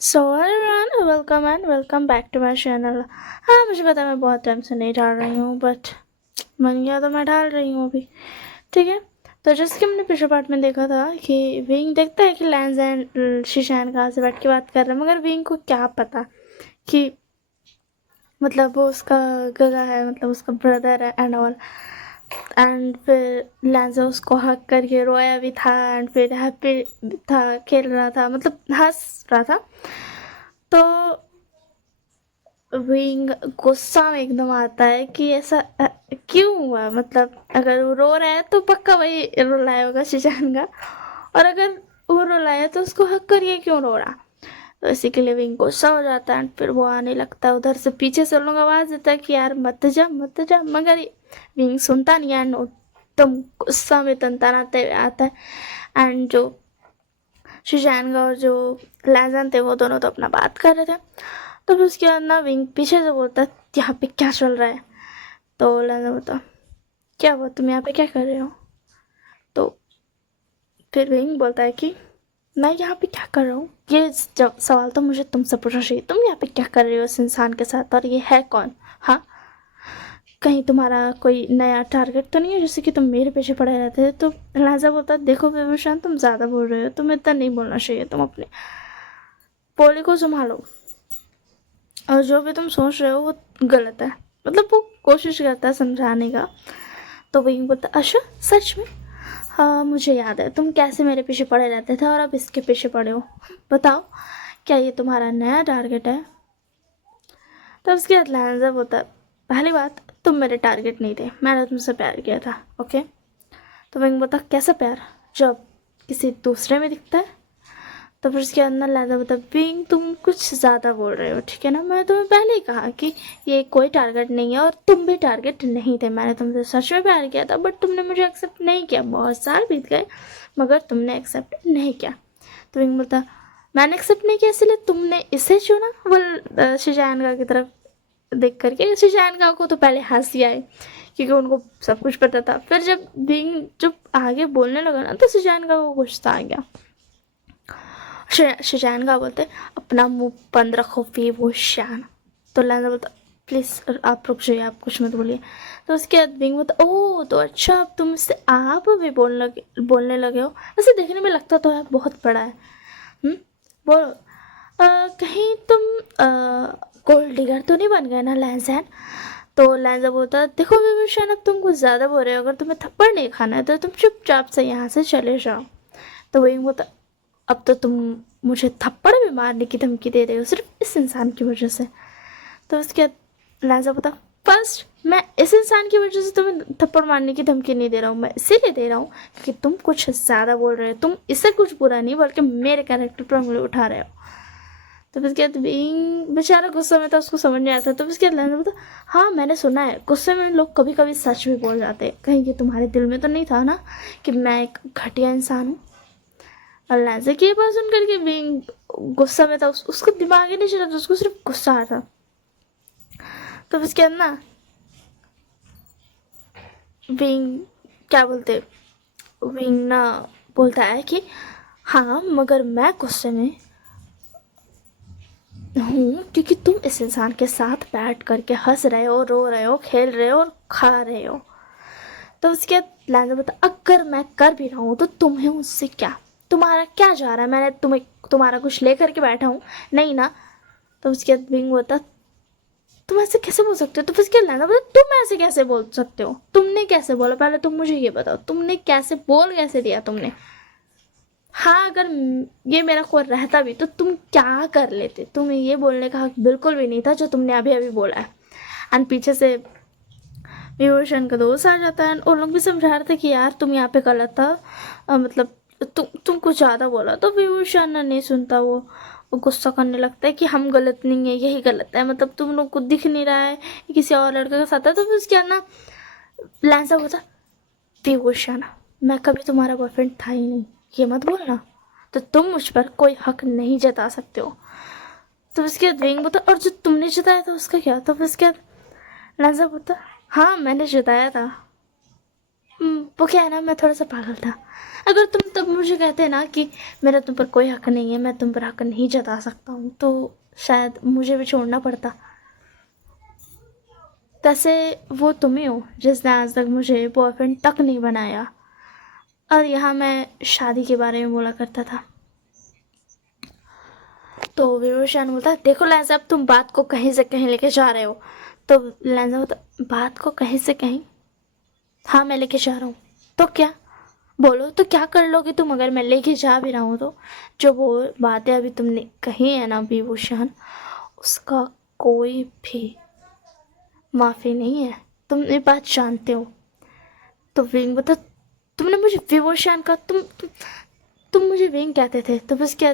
So everyone welcome and welcome back to my channel. हाँ, मुझे पता है मैं बहुत टाइम से नहीं डाल रही हूँ, बट मन गया तो मैं डाल रही हूँ अभी। ठीक है। तो जैसे कि हमने पिछले पार्ट में देखा था कि विंग देखता है कि लैंस एंड शीशान कहाँ से बैठ के बात कर रहे हैं, मगर विंग को क्या पता कि मतलब वो उसका गगा है, मतलब उसका ब्रदर है एंड ऑल। एंड फिर लैंस उसको हक करके रोया भी था एंड फिर हैप्पी था, खेल रहा था, मतलब हंस रहा था। तो विंग गुस्सा में एकदम आता है कि ऐसा क्यों हुआ, मतलब अगर वो रो रहा है तो पक्का वही रुलाया होगा शीशान का, और अगर वो रुलाया तो उसको हक करके क्यों रो रहा। तो इसी के लिए विंग गुस्सा हो जाता है एंड फिर वो आने लगता है उधर से, पीछे से लोग आवाज देता है कि यार मत जा मत जा, मगर विंग सुनता नहीं है एंड एकदम गुस्सा में तनतनाते हुए आता है। एंड जो शीशान और जो लैजन थे वो दोनों तो अपना बात कर रहे थे। तो फिर उसके बाद ना विंग पीछे से बोलता है यहाँ पे क्या चल रहा है। तो लैजन बोलता क्या हुआ, तुम यहाँ पे क्या कर रहे हो। तो फिर विंग बोलता है कि मैं यहाँ पे क्या कर रहा हूँ, ये जब सवाल तो मुझे तुमसे पूछना चाहिए, तुम यहाँ पे क्या कर रहे हो इस इंसान के साथ, और ये है कौन। हाँ, कहीं तुम्हारा कोई नया टारगेट तो नहीं है जैसे कि तुम मेरे पीछे पड़े रहते थे। तो लिहाजा बोलता देखो विभूषण, तुम ज़्यादा बोल रहे हो, तुम्हें इतना नहीं बोलना चाहिए, तुम अपने बोली को संभालो, और जो भी तुम सोच रहे हो वो गलत है। मतलब वो कोशिश करता है समझाने का। तो वही बोलता अच्छा सच में, हाँ मुझे याद है तुम कैसे मेरे पीछे पड़े रहते थे और अब इसके पीछे पड़े हो, बताओ क्या ये तुम्हारा नया टारगेट है। तब उसके बाद लहजा बोलता पहली बात तुम मेरे टारगेट नहीं थे, मैंने तुमसे प्यार किया था, ओके। तो वही बोलता कैसा प्यार, जब किसी दूसरे में दिखता है। तो फिर उसके अंदर लहजा बता बिंग तुम कुछ ज़्यादा बोल रहे हो, ठीक है ना, मैं तुम्हें पहले ही कहा कि ये कोई टारगेट नहीं है और तुम भी टारगेट नहीं थे, मैंने तुमसे सच में प्यार किया था, बट तुमने मुझे एक्सेप्ट नहीं किया, बहुत साल बीत गए मगर तुमने एक्सेप्ट नहीं किया। तो बिंग बोलता मैंने एक्सेप्ट नहीं किया इसलिए तुमने इसे चुना। वो शिजानगा की तरफ देख करके, शिजानगा को तो पहले हंसी आई क्योंकि उनको सब कुछ पता था, फिर जब बिंग जब आगे बोलने लगा ना तो शिजानगा को गुस्सा आ गया। शिजान का बोलते अपना मुंह बंद रखो बेबूशान। तो लैंडर बोलता प्लीज़ आप रुक जाइए, आप कुछ मत बोलिए। तो उसके बाद विंग बोलता ओह तो अच्छा अब तुम इससे आप भी बोलने लगे हो, वैसे देखने में लगता तो है बहुत बड़ा है। बोलो कहीं तुम गोल्ड डिगर तो नहीं बन गए ना लैंसैन। तो लैंजा बोलता देखो विभूषण अब तुम कुछ ज़्यादा बोल रहे हो, अगर तुम्हें थप्पड़ नहीं खाना है तो तुम चुपचाप से यहाँ से चले जाओ। तो विंग बोलता अब तो तुम मुझे थप्पड़ भी मारने की धमकी दे रहे हो सिर्फ इस इंसान की वजह से। तो उसके बाद लाजा बता फर्स्ट मैं इस इंसान की वजह से तुम्हें थप्पड़ मारने की धमकी नहीं दे रहा हूँ, मैं इसीलिए दे रहा हूँ क्योंकि तुम कुछ ज़्यादा बोल रहे हो, तुम इससे कुछ बुरा नहीं बल्कि मेरे कैरेक्टर पर उंगली उठा रहे हो। तो उसके बाद बीइंग बेचारा गुस्से में था, उसको समझ नहीं आता। तो उसके बाद लाजा बता हाँ मैंने सुना है गुस्से में लोग कभी कभी सच भी बोल जाते हैं, कहीं ये तुम्हारे दिल में तो नहीं था ना कि मैं एक घटिया इंसान हूँ। और लैंसे की बात सुन करके बीइंग गुस्सा में था, उसको दिमाग ही नहीं चला था, उसको सिर्फ गुस्सा आ था। तो उसके बाद ना बीइंग क्या बोलते बीइंग ना बोलता है कि हाँ मगर मैं गुस्से में हूँ क्योंकि तुम इस इंसान के साथ बैठ करके हंस रहे हो, रो रहे हो, खेल रहे हो और खा रहे हो। तो उसके बाद लैंडर बोलता अगर मैं कर भी रहा हूँ तो तुम्हें उससे क्या, तुम्हारा क्या जा रहा है, मैंने तुम्हें तुम्हारा कुछ लेकर के बैठा हूँ नहीं ना। तो उसके बाद बिंग बोलता तुम ऐसे कैसे बोल सकते हो। तो फिर क्या लेना बोला तुम ऐसे कैसे बोल सकते हो, तुमने कैसे बोला, पहले तुम मुझे ये बताओ तुमने कैसे बोल कैसे दिया तुमने। हाँ अगर ये मेरा कोई रहता भी तो तुम क्या कर लेते, तुम्हें ये बोलने का हक बिल्कुल भी नहीं था जो तुमने अभी अभी बोला है। एंड पीछे से विभूषण का दोस्त आ जाता है, उन लोग भी समझा रहे थे कि यार तुम यहाँ पे गलत था, मतलब तुम कुछ ज़्यादा बोला। तो विभूषण नहीं सुनता, वो गुस्सा करने लगता है कि हम गलत नहीं है, यही गलत है, मतलब तुम लोग को दिख नहीं रहा है किसी और लड़के के साथ है। तो फिर उसके ना प्लान सा होता विभूषण मैं कभी तुम्हारा बॉयफ्रेंड था ही नहीं, ये मत बोलना, तो तुम मुझ पर कोई हक नहीं जता सकते हो। तो उसके बाद विंग बोलता और जो तुमने जताया था उसका क्या। तो फिर उसके बाद लाजा बोलता हाँ मैंने जताया था। वो क्या है ना, मैं थोड़ा सा पागल था। अगर तुम तब मुझे कहते ना कि मेरा तुम पर कोई हक नहीं है, मैं तुम पर हक नहीं जता सकता हूँ, तो शायद मुझे भी छोड़ना पड़ता। वैसे वो तुम ही हो जिसने आज तक मुझे बॉयफ्रेंड तक नहीं बनाया, और यहाँ मैं शादी के बारे में बोला करता था। तो विभूषण बोलता, देखो लहजा, अब तुम बात को कहीं से कहीं लेके जा रहे हो। तो लहजा बोलता, बात को कहीं से कहीं? हाँ मैं लेके जा रहा हूँ। तो क्या? बोलो तो क्या कर लोगे तुम अगर मैं लेके जा भी रहा हूँ तो? जो वो बातें अभी तुमने कही है ना विभूषण, उसका कोई भी माफ़ी नहीं है। तुम ये बात जानते हो। तो विंग बता, तुमने मुझे विभूषण का तुम मुझे विंग कहते थे, तो बस क्या